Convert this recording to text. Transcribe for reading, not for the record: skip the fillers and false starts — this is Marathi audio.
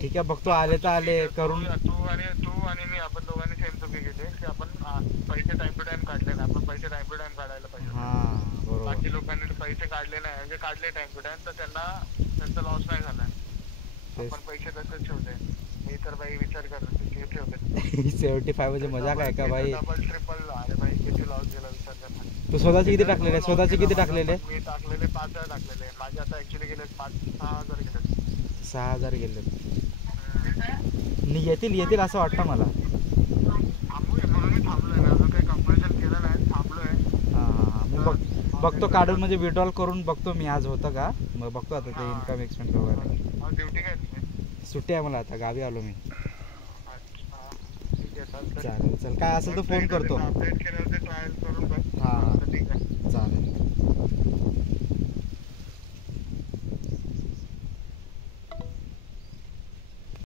ठीक आहे बघतो, आले तर आले करून. तू आणि मी आपण दोघांनी सेम चुकी केली की आपण पैसे टाइम टू टाइम काढले ना. आपण पैसे टाइम टू टाइम काढायला पाहिजे. बरोबर. बाकी लोकांनी पैसे काढले नाही म्हणजे काढले टाइम टू टाइम तर त्यांचा लॉस नाही झाला. आपण पैसे तसेच ठेवले. मी तर भाई विचार करत ठेवले. 75 म्हणजे मजाक आहे का भाई? Double triple. अरे भाई किती लॉस गेला विचार कर. तू स्वतःचे किती टाकलेले? स्वतःचे किती टाकलेले? मी टाकलेले 5,000 टाकलेले. माझे आता ऍक्च्युली गेले 5-6,000 गेले. 6,000 गेले. येतील असं वाटतं मला. म्हणून मी थांबलोय ना. काही कंपल्शन केलं नाही. थांबलोय. हां मी बघतो काढून म्हणजे विड्रॉल करून बघतो मी आज होतं का. मग बघतो आता ते इन्कम एक्सपेंड वगैरे. ड्युटी काय तुझी? सुट्टी आहे मला आता, गावी आलो मी. ठीक आहे चालेल चल, काय असेल तर फोन करतो. अपडेट केल्यावर ट्रायल करून बघ. हां ठीक आहे चालेल.